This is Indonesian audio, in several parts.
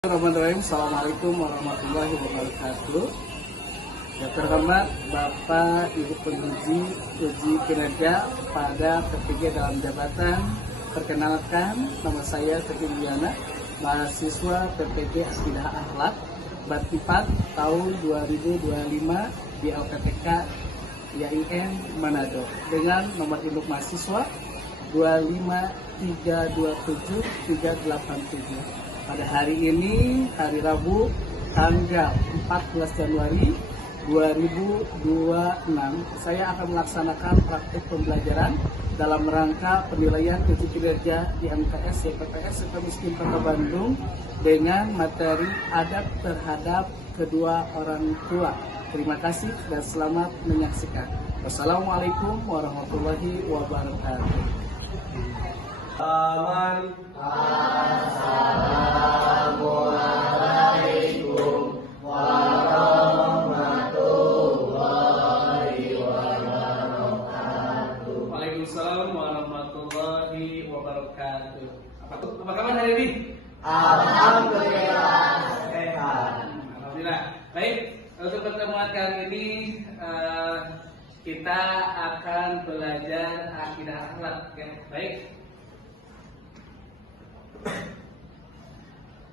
Bismillahirrahmanirrahim. Assalamualaikum warahmatullahi wabarakatuh. Yang terhormat Bapak Ibu Penguji uji kinerja pada PPG dalam jabatan. Perkenalkan, nama saya Teguh Yuliana, mahasiswa PPG Akidah Akhlak Bat 4 tahun 2025 di LPTK YIN Manado dengan nomor induk mahasiswa 25327 387. Pada hari ini, hari Rabu, tanggal 14 Januari 2026, saya akan melaksanakan praktik pembelajaran dalam rangka penilaian uji kinerja di MTS YPPS Sukamiskin Kota Bandung dengan materi adab terhadap kedua orang tua. Terima kasih dan selamat menyaksikan. Wassalamualaikum warahmatullahi wabarakatuh. Assalamualaikum warahmatullahi wabarakatuh. Waalaikumsalam warahmatullahi wabarakatuh. Apa kabar hari ini? Alhamdulillah sehat. Alhamdulillah. Baik, untuk pertemuan kali ini kita akan belajar akidah akhlak. Ya. Baik.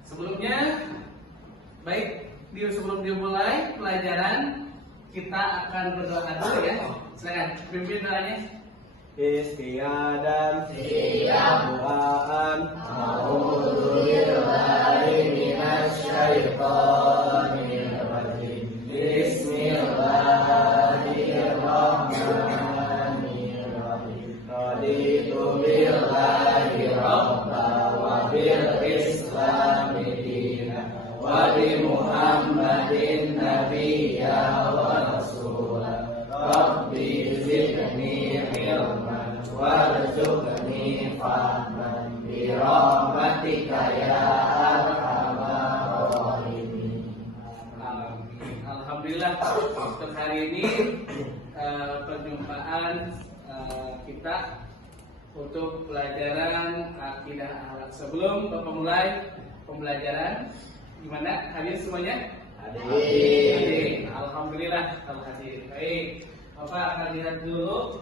Sebelumnya, sebelum dimulai pelajaran, kita akan berdoa dulu ya. Silakan, pimpin doanya. Istiadan, doaan, a'udzubillahi minasyaitonir rajim. Bismillahirrahmanirrahim. Raditu billahi rabba wa bil islami dina wa bi Muhammadin nabiyya wa rasulah. Rabbi zidni ilman warzuqni fahman bi rahmatika ya arhamar rahimin. Alhamdulillah, untuk hari ini perjumpaan kita untuk pelajaran akidah akhlak. Sebelum Bapak mulai pembelajaran, gimana hadir semuanya? Hadir. Alhamdulillah kalau hadir. Baik, Bapak akan lihat dulu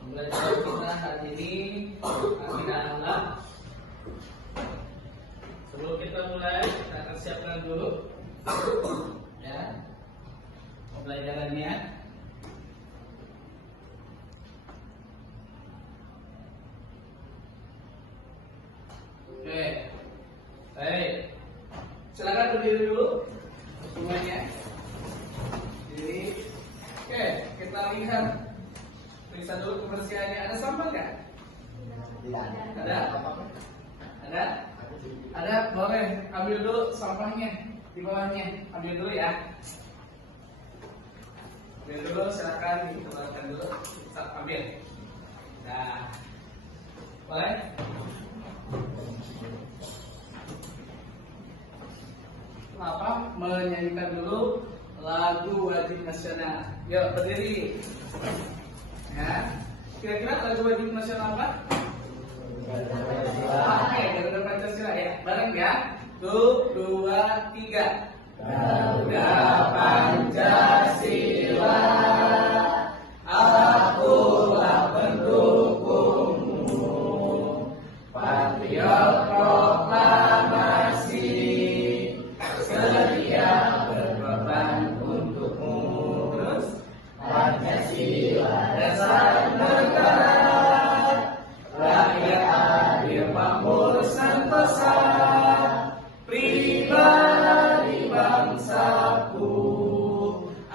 pembelajaran kita hari ini akidah akhlak. Sebelum kita mulai, kita akan siapkan dulu ya pembelajarannya. Oke, baik. Silakan berdiri dulu semuanya. Jadi, oke, kita lihat, periksa dulu kebersihannya. Ada sampah nggak? Tidak Ada? Ada? Ada? Boleh ambil dulu sampahnya di bawahnya. Ambil dulu ya. Ambil dulu, silakan dikeluarkan dulu. Ambil. Nah, boleh? Apa? Menyanyikan dulu lagu wajib nasional. Yuk berdiri. Ya. Kira-kira lagu wajib nasional apa? Oke, Garuda Pancasila ya. Bareng ya. 1, 2, 3. Garuda Pancasila, akulah pendukungmu, patriot proklamasi, sedia berkorban untukmu. Terus Pancasila dasar negara, rakyat adil makmur sentosa, pribadi bangsaku.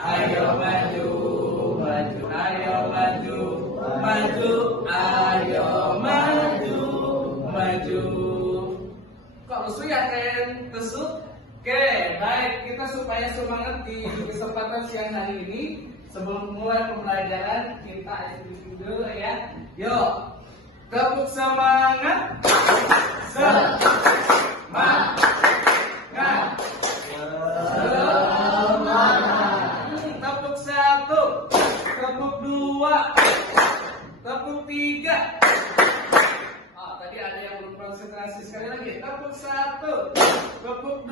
Ayo maju, maju, ayo maju, maju, ayo maju, maju. kok rusuh ya Ken? Tusuk? Oke, baik. Kita supaya semangat di kesempatan siang hari ini, sebelum mulai pembelajaran, kita aktifin dulu ya. Yuk, tepuk semangat. Semangat. Tepuk 1, tepuk 2, tepuk 3. Tadi ada yang belum konsentrasi. Sekali lagi, tepuk 1, tepuk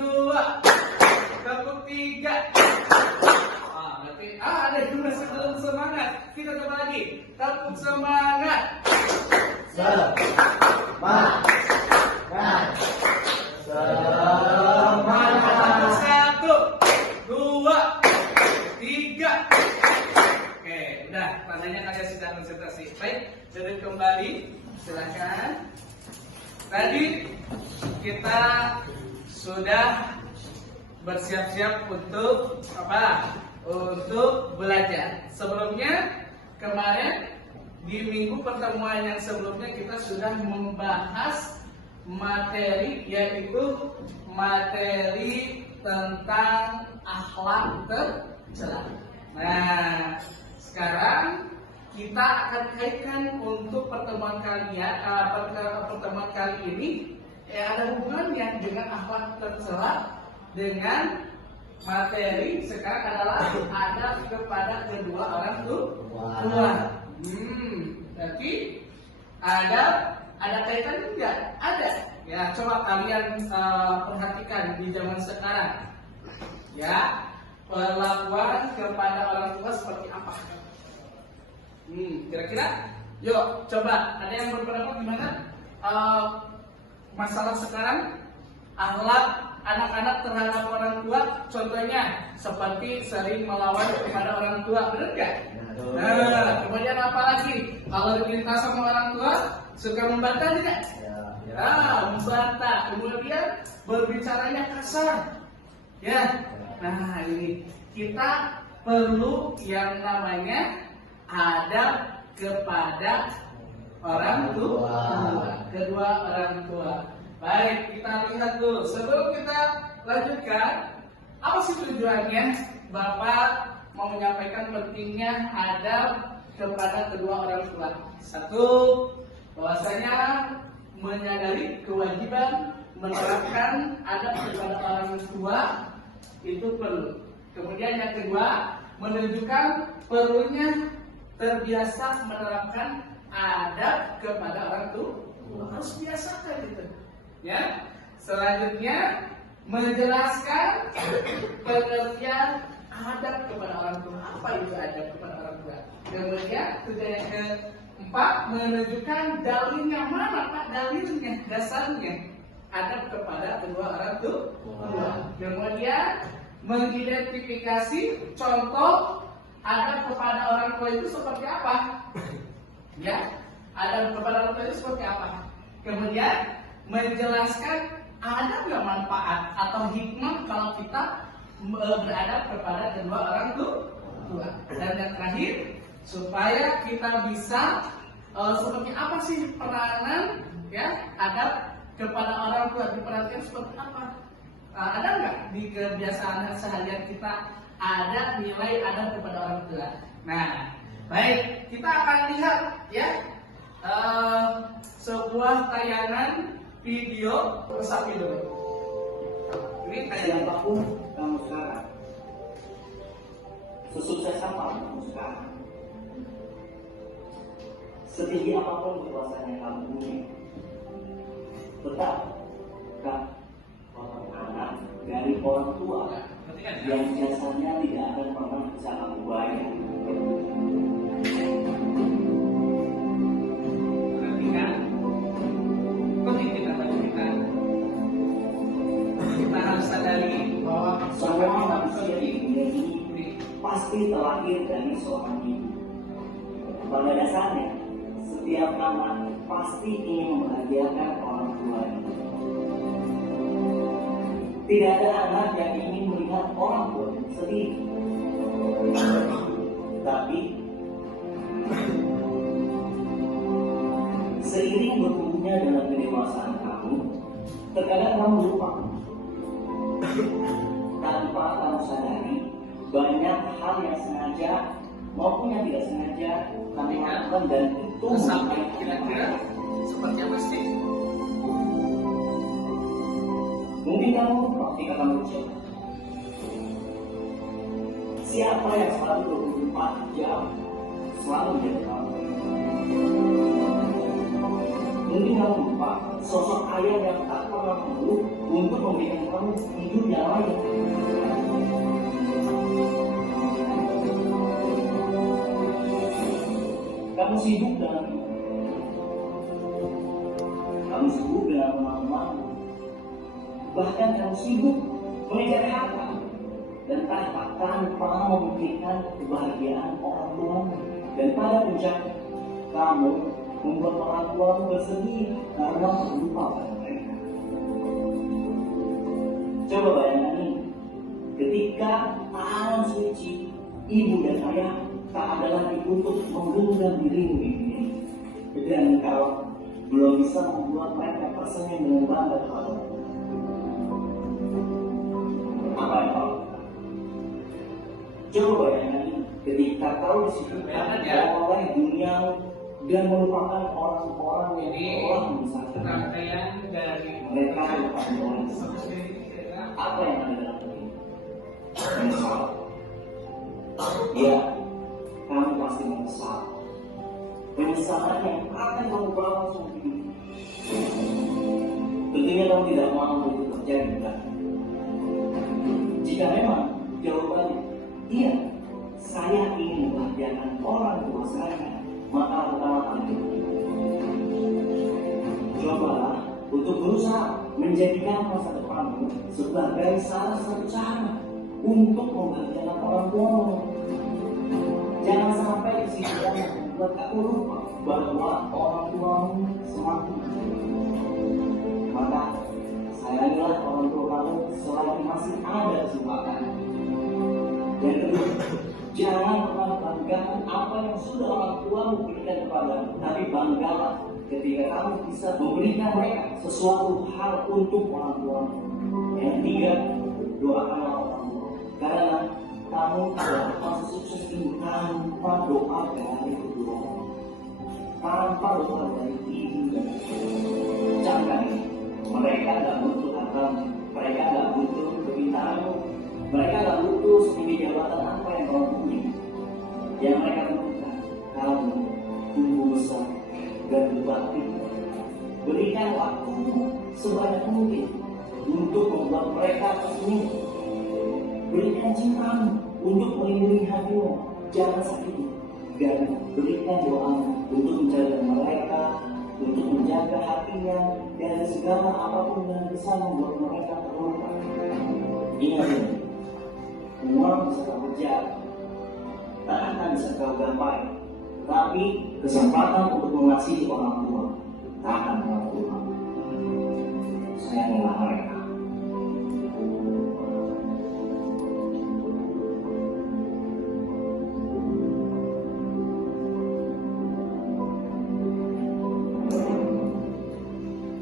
semangat. Semangat. Semangat. 1, 2, 3. Oke, udah. Tandanya kalian sudah konsentrasi. Baik, duduk kembali. Silakan. Tadi kita sudah bersiap-siap untuk apa? Untuk belajar. Sebelumnya kemarin di minggu pertemuan yang sebelumnya kita sudah membahas materi, yaitu materi tentang akhlak tercela. Nah, sekarang kita akan kaitkan untuk pertemuan kali ini ada hubungannya dengan akhlak tercela dengan materi sekarang adalah adab kepada kedua orang tua. Berarti ada kaitan enggak? Ada. Ya, coba kalian perhatikan di zaman sekarang. Ya, perlakuan kepada orang tua seperti apa? Kira-kira? Yuk, coba. Ada yang berpendapat gimana? Masalah sekarang akhlak anak-anak terhadap orang tua, contohnya seperti sering melawan kepada orang tua, benar nggak? Nah, kemudian apa lagi? Kalau diminta sama orang tua, suka membantah tidak? Membantah. Kemudian berbicaranya kasar. Ya. Nah, ini kita perlu yang namanya adab kepada orang tua, kedua orang tua. Baik, kita lihat dulu. Sebelum kita lanjutkan, apa sih tujuannya Bapak mau menyampaikan pentingnya adab kepada kedua orang tua? Satu, bahwasanya menyadari kewajiban menerapkan adab kepada orang tua itu perlu. Kemudian yang kedua, menunjukkan perlunya terbiasa menerapkan adab kepada orang tua. Harus biasakan gitu. Ya, selanjutnya menjelaskan pengertian adab kepada orang tua. Apa itu adab kepada orang tua? Kemudian tujuan yang keempat, menunjukkan dalilnya mana Pak? Dalilnya, dasarnya adab kepada kedua orang tua. Kemudian mengidentifikasi contoh adab kepada orang tua itu seperti apa? Ya, adab kepada orang tua itu seperti apa? Kemudian menjelaskan ada nggak manfaat atau hikmah kalau kita beradab kepada kedua orang tua. Dan yang terakhir, supaya kita bisa seperti apa sih peranan ya adab kepada orang tua, diperhatikan seperti apa? Ada nggak di kebiasaan seharian kita ada nilai adab kepada orang tua? Nah, baik, kita akan lihat ya sebuah tayangan video sapi dulu. Ini kayak Siapapun kamu sekarang, sesukses apa kamu sekarang, setinggi apapun kekuasaan yang kamu punya, tetap kan anak dari orang tua yang jasanya tidak akan pernah bisa kamu bayar. Kita harus sadari bahwa Semua manusia di dunia ini pasti terlahir dari seorang ibu. Pada dasarnya, setiap anak pasti ingin membahagiakan orang tuanya. Tidak ada anak yang ingin melihat orang tuanya sedih. Tapi seiring bertumbuhnya dalam kedewasaan kamu, terkadang kamu lupa. Tanpa kamu sadari, banyak hal yang sengaja maupun yang tidak sengaja kamu lakukan dan itu sampai kira-kira seperti apa sih? mungkin kamu lupa ketika kamu kecil. Siapa yang selalu 24 jam selalu menjadi kamu? Mungkin kamu lupa sosok ayah yang tak pernah mengeluh untuk memberikan kamu hidup yang layak. Kamu sibuk dengan kamu sibuk dengan teman-temanmu, bahkan kamu sibuk mengejar harta dan tanpa memikirkan kebahagiaan orang tuamu. Dan pada puncaknya, kamu membuat orang tuamu bersedih karena lupa pada mereka. Coba bayangkan ini, ketika alam suci ibu dan ayah tak ada lagi untuk menggenggam dirimu di dunia ini, dan engkau belum bisa membuat mereka tersenyum dengan bangga kepadamu. Apa yang kau lakukan? Coba bayangkan ini, ketika kau disibukkan oleh dunia dan melupakan orang-orang yang telah membesarkan rangkaian dari mereka lupa dengan apa yang ada dalam diri. Menyesal. Ya, kamu pasti menyesal. Penyesalan yang akan membawa seumur hidup. Tentunya kamu tidak mau itu terjadi, kan? Jika memang jawabannya iya, saya ingin membahagiakan orang tua saya, maka pertama kali cobalah untuk berusaha menjadikan masa depanmu sebagai salah satu cara untuk membahagiakan orang tuamu. Jangan sampai kesimpulannya membuat kamu lupa bahwa orang tuamu semakin. Maka sayangilah orang tua kamu selagi masih ada kesempatan. Dan kedua, jangan pernah banggakan apa yang sudah orang tuamu berikan kepadamu, tapi banggalah ketika kamu bisa memberikan mereka sesuatu hal untuk orang tuamu. Yang ketiga, doakanlah orang tua, karena kamu adalah masa sukses ini tanpa doa dari kedua orang, tanpa doa dari ibu dan jangan ini. Mereka tidak butuh hartamu, mereka tidak butuh kepintaranmu, mereka tidak butuh setinggi jabatan apa yang kamu punya. Yang mereka butuhkan, kamu tumbuh besar dan berbakti. Berikan waktu sebanyak mungkin untuk membuat mereka tersenyum. Berikan cintamu untuk melindungi hatimu, jangan sakiti. Dan berikan doamu untuk menjaga mereka, untuk menjaga hatinya dari segala apapun yang bisa membuat mereka terluka. Ingat ini, uang bisa kau kejar, tak akan bisa kau gapai, tapi kesempatan untuk mengasihi orang tua tak akan kau pulang. Sayangilah mereka.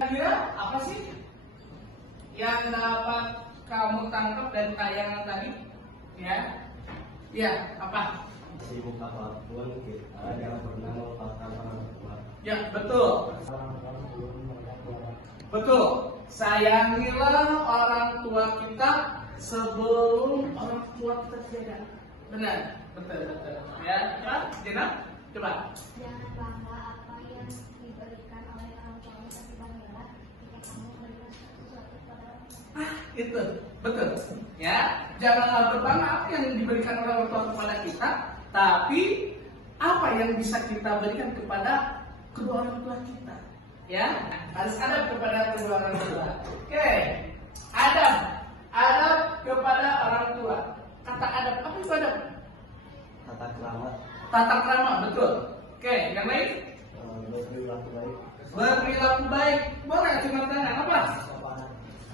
Kira apa sih yang dapat kamu tangkap dari tayangan tadi? Ya, apa? Sibuk apapun kita jangan pernah melupakan orang tua. Ya, betul. Betul. Sayangilah orang tua kita sebelum orang tua kita tiada. Benar, betul. Ya, Jena, coba. Jangan bangga apa yang diberikan oleh orang tua, tapi banggalah jika kamu memberikan sesuatu kepada orang tua. Itu betul. Ya, janganlah berbangga apa yang diberikan oleh orang tua kepada kita, tapi apa yang bisa kita berikan kepada kedua orang tua kita. Ya, harus adab kepada kedua orang tua. Oke, adab kepada orang tua. Kata adab, apa itu adab? Tata kerama, Tata krama, betul. Oke, yang lain? berperilaku baik, Berperilaku baik. Boleh cuma tangan apa? sopan,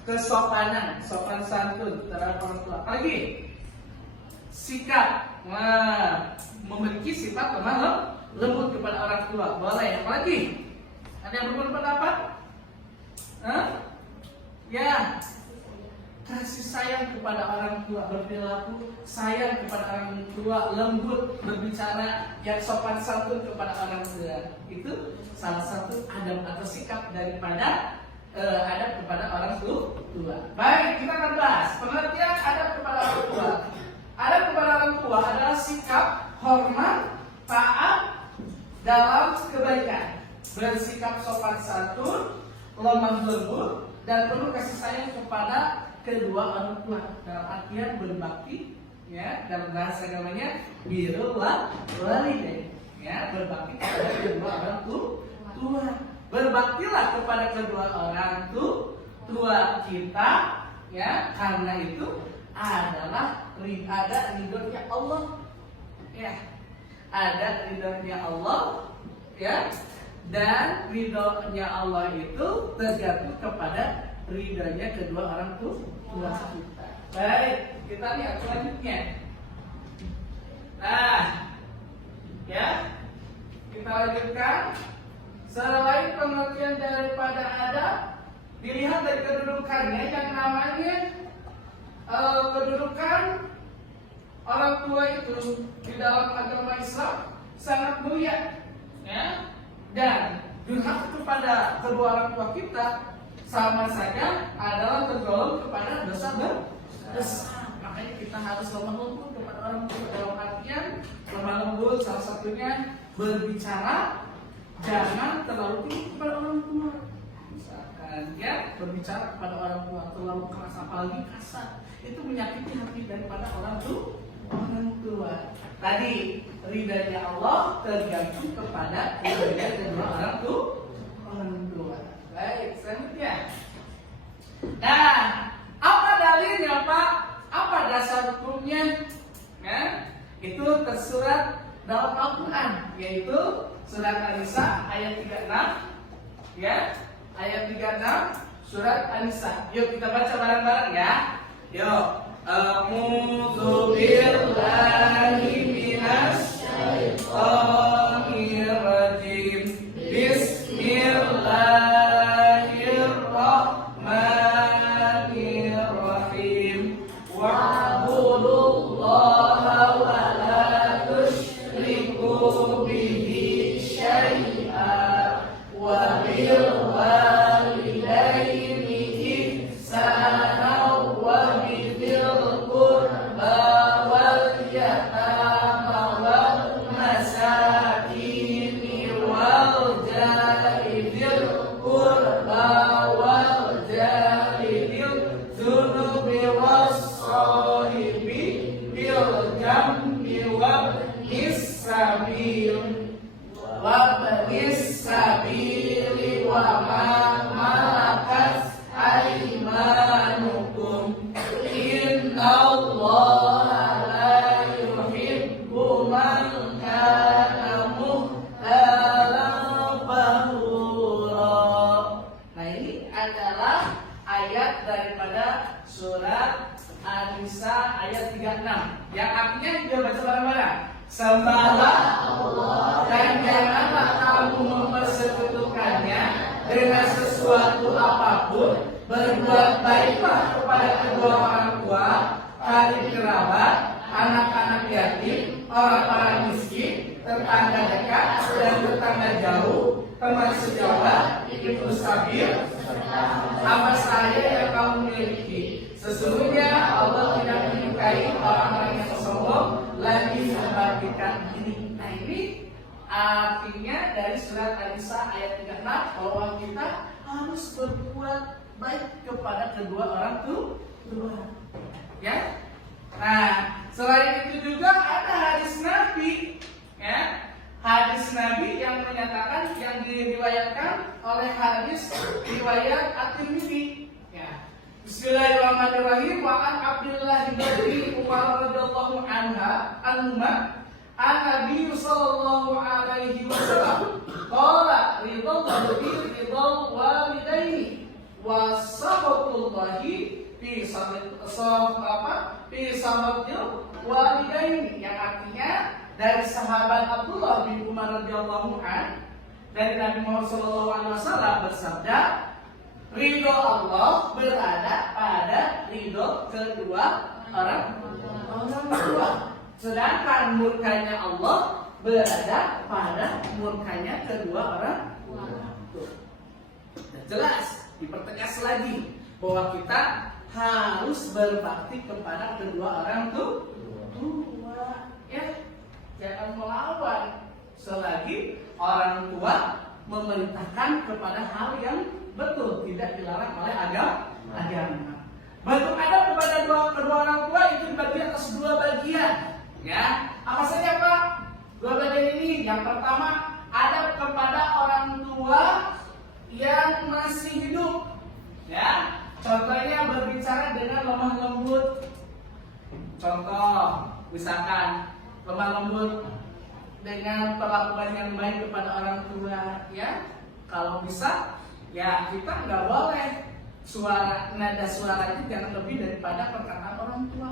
Kesopanan, sopan santun terhadap orang tua. Lagi, sikap. Nah, memiliki sifat lemah lembut kepada orang tua. Boleh. Yang lagi? Ada yang berpendapat? Ya, kasih sayang kepada orang tua, berperilaku sayang kepada orang tua, lembut berbicara, yang sopan santun kepada orang tua. Itu salah satu adab atau sikap daripada adab kepada orang tua. Baik, kita akan bahas pengertian adab kepada orang tua. Adab kepada orang tua adalah sikap hormat, taat dalam kebaikan, bersikap sopan santun, lemah lembut, dan penuh kasih sayang kepada kedua orang tua. Dalam artian berbakti, ya, dalam bahasa agamanya birrul walidain, Ya, berbakti kepada kedua orang tua. Berbaktilah kepada kedua orang tua kita, ya, karena itu adalah ada ridhonya Allah, ya, ada ridhonya Allah, ya, dan ridhonya Allah itu tergantung kepada ridhonya kedua orang tua kita. Baik, kita lihat selanjutnya. Nah, ya, kita lanjutkan. Selain pengertian daripada adab, dilihat dari kedudukannya yang namanya kedudukan orang tua itu di dalam agama Islam sangat mulia, ya, dan durhaka kepada kedua orang tua kita sama saja adalah tergolong kepada dosa besar. Makanya kita harus lemah lembut kepada orang tua, dalam artian lemah lembut salah satunya berbicara jangan terlalu tinggi kepada orang tua. Misalkan ya, berbicara kepada orang tua terlalu keras, apalagi kasar, itu menyakiti hati daripada orang tua. Tadi ridhanya Allah tergantung kepada ridhanya kedua orang tua. Baik, selanjutnya. Nah, apa dalilnya Pak? Apa dasar hukumnya? Ya, itu tersurat dalam Al-Quran, yaitu surat An-Nisa ayat 36, ya, ayat 36 surat An-Nisa. Yuk kita baca bareng-bareng ya. Yuk. A'udzu billahi minasy syaithanir rajim. Bismillahirrahmanirrahim. Wa'budullaha wa la tusyriku bihi syai'a wa bil walidaini ihsana wa bidzil qurba wal yatama wal masakin wal jari dzil qurba wal jari dzil junubi was sahibi bil jambi wa bisabil wa bisabili wa ma malakat aymanukum innallaha la yuhibbu man kana mukhtalan fakhura. Nah, ini adalah ayat daripada surat An-Nisa ayat 36 yang artinya juga baca bareng-bareng. Sembahlah Allah dan janganlah kamu mempersekutukannya dengan sesuatu apapun. Berbuat baiklah kepada kedua orang tua, karib kerabat, anak-anak yatim, orang-orang miskin, tetangga dekat dan tetangga jauh, teman sejawat, ibnu sabil, hamba saya yang kamu miliki. Sesungguhnya Allah tidak menyukai orang-orang yang sombong lagi membagikan ini. Nah, ini artinya dari surat An-Nisa ayat 36 bahwa kita harus berbuat baik kepada kedua orang tua. Ya. Nah, selain itu juga ada hadis Nabi, ya. Hadis Nabi yang menyatakan, yang diriwayatkan oleh hadis riwayat At-Tirmidzi. Ya. Bismillahirrahmanirrahim. Wa an Abdullah bin Umar radhiyallahu anha an-Nabi sallallahu alaihi wasallam qala ridallahu ridal walidaini wa sakhatullahi fi sabatil walidaini, yang artinya dari sahabat Abdullah bin Umar radhiyallahu an dari Nabi Muhammad sallallahu alaihi wasallam bersabda, ridho Allah berada pada ridho kedua orang tua, sedangkan murkanya Allah berada pada murkanya kedua orang tua. Dan jelas dipertegas lagi bahwa kita harus berbakti kepada kedua orang tua, ya, jangan melawan selagi orang tua memerintahkan kepada hal yang betul, tidak dilarang oleh agama. Bentuk adab kepada kedua orang tua itu dibagi atas dua bagian, ya. Apa saja Pak? Dua bagian ini. Yang pertama lembut. Contoh, misalkan lemah lembut dengan perlakuan yang baik kepada orang tua, ya. Kalau bisa, ya kita nggak boleh nada suaranya jangan lebih daripada perkataan orang tua.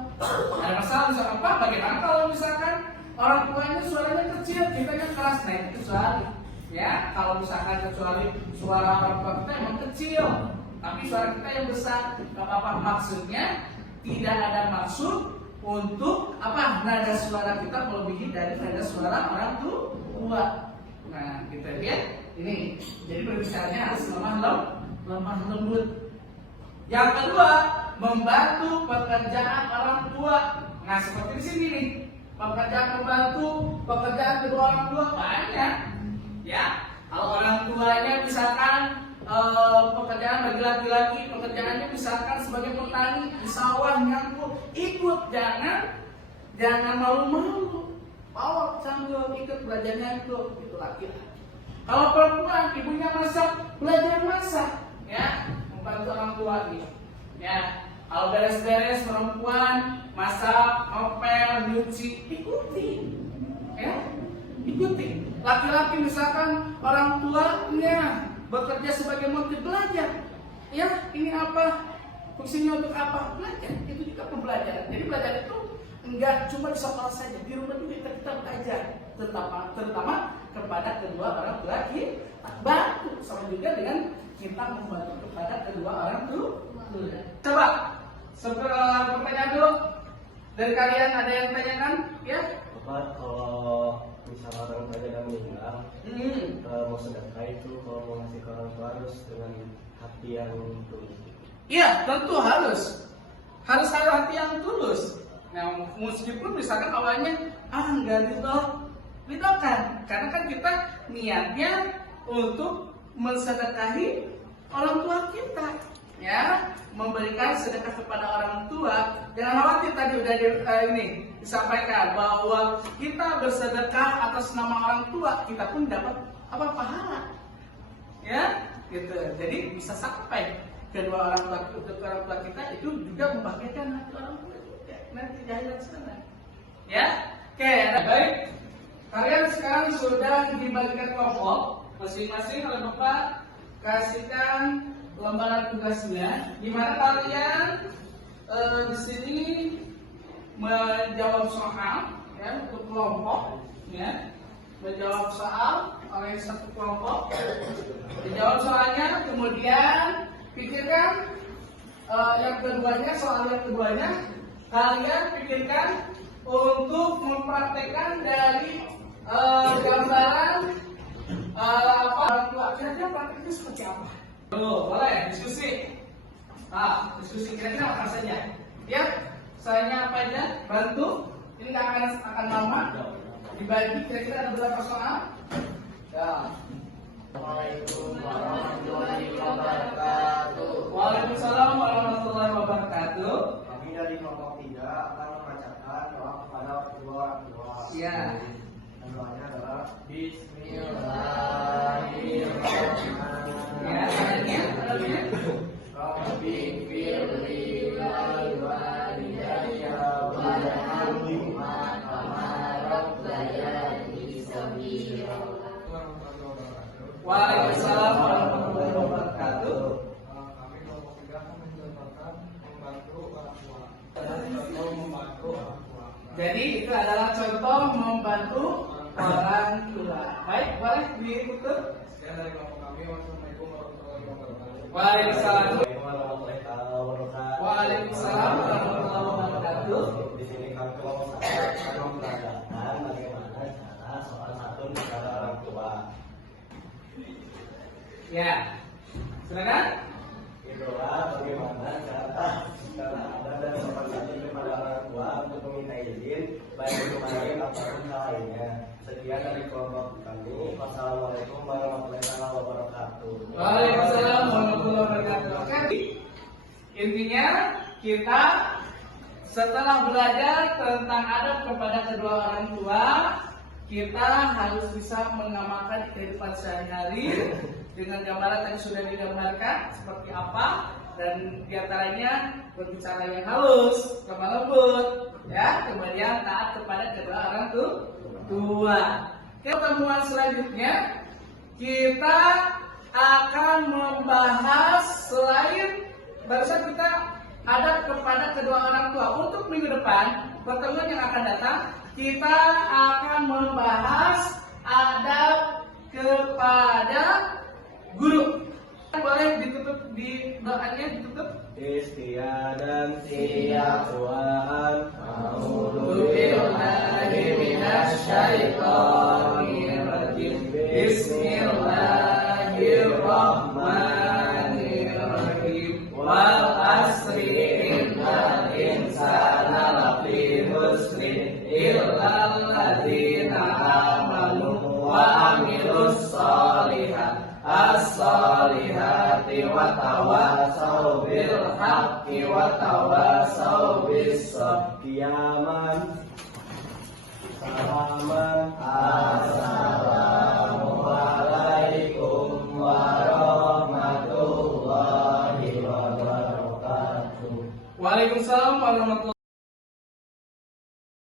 Ada masalah misalkan apa? Bagaimana kalau misalkan orang tuanya suaranya kecil, kita yang keras, nah itu kecuali, ya. Kalau misalkan kecuali suara orang tua kita emang kecil, tapi suara kita yang besar, nggak apa-apa. Maksudnya tidak ada maksud untuk apa? Nada suara kita melebihi dari nada suara orang tua. Nah, kita lihat ini. Jadi berbicaranya harus lemah lembut. Yang kedua, membantu pekerjaan orang tua. Nah, seperti di sini nih, membantu pekerjaan kedua orang tua banyak. Ya, kalau orang tuanya misalkan pekerjaan bagi laki-laki, pekerjaannya misalkan sebagai petani di sawah nyangkut, ikut, jangan malu-malu, bawa sambil ikut belajar nyangkut, itu laki-laki. Kalau perempuan, ibunya masak, belajar masak, ya, membantu orang tua gitu. Ya, kalau beres-beres perempuan masak, ngepel, nyuci, ikuti, ya, ikuti. Laki-laki misalkan orang tuanya bekerja sebagai motif belajar, ya, ini apa, fungsinya untuk apa, belajar, itu juga pembelajaran. Jadi belajar itu enggak cuma di sekolah saja, di rumah juga kita belajar, terutama kepada kedua orang tua kita, bantu sama juga dengan kita membantu kepada kedua orang tua. Coba pertanyaan dulu dari kalian, ada yang tanyakan, ya? Bapak, kalau misalnya orang tuanya udah meninggal, mau sedekah itu kalau mau ngasih ke orang tua harus dengan hati yang tulus. Iya, tentu harus hati yang tulus. Nah, meskipun misalkan awalnya enggak ridhokan, karena kan kita niatnya untuk mensedekahi orang tua kita, ya, memberikan sedekah kepada orang tua. Jangan khawatir, tadi udah disampaikan bahwa kita bersedekah atas nama orang tua, kita pun dapat pahala, ya, gitu. Jadi bisa sampai kedua orang tua kita itu juga membahagiakan hati orang tua juga nanti di akhirat sana, ya. Oke, baik. Kalian sekarang sudah dibagikan kelompok masing-masing oleh Bapak, kasihkan lembaran tugasnya, di mana kalian di sini menjawab soal, ya, untuk kelompok, ya, menjawab soal oleh satu kelompok, dijawab soalnya, kemudian pikirkan soal yang keduanya, kalian pikirkan untuk mempraktekkan dari gambaran orang tua. Kira-kira prakteknya seperti apa? Boleh diskusi. Diskusi kira-kira apa saja? Ya, soalnya apa aja? Bantu. Ini nggak akan lama. Dibagi kira-kira ada berapa soal? Ya. Assalamualaikum warahmatullahi wabarakatuh. Waalaikumsalam warahmatullahi wabarakatuh. Kami dari kelompok 3 akan membacakan doa kepada kedua orang tua. Ya. Doanya adalah Bismillahirrahmanirrahim. Ya, Rabbi firli walidayya warhamhuma kama rabbayani shaghira. Waalaikumsalam warahmatullahi wabarakatuh. kami kelompok 3 akan mencontohkan membantu orang tua. Jadi itu adalah contoh membantu orang tua. Baik, boleh diikuti. Sekian dari kelompok kami. Wassalamualaikum warahmatullahi wabarakatuh. Waalaikumsalam. Warahmatullahi wabarakatuh. Waalaikumsalam warahmatullahi wabarakatuh. Di sini kami kelompok 1 akan mempelajari bagaimana cara soal santun kepada orang tua. Ya, silakan. Itulah bagaimana cara ada dan sopan santun kepada orang tua untuk meminta izin baik itu lain ataupun lainnya. Sekian dari kelompok kami. Wassalamualaikum warahmatullahi wabarakatuh. Waalaikumsalam warahmatullahi wabarakatuh. Oke. Intinya kita setelah belajar tentang adab kepada kedua orang tua, kita harus bisa mengamalkan kehidupan sehari-hari dengan gambaran yang sudah digambarkan seperti apa. dan diantaranya berbicara yang halus, lemah lembut, ya. Kemudian taat kepada kedua orang tua. Pertemuan selanjutnya kita akan membahas selain barusan kita adab kepada kedua orang tua. Untuk minggu depan, pertemuan yang akan datang, kita akan membahas adab kepada guru. Boleh ditutup di doanya, ditutup. Istiadan siap Tuhan. A'udzubillahi minasyaitonirrajim. Bismillahirrahmanirrahim. Wal asri innal insana lafi khusrin illal ladzina amanu wa amilus sholihat as-solihati wa tawasau bil haqqi wa tawasau bis sabr. Kiaman. Salaman. Assalamualaikum warahmatullahi wabarakatuh. Waalaikumsalam warahmatullahi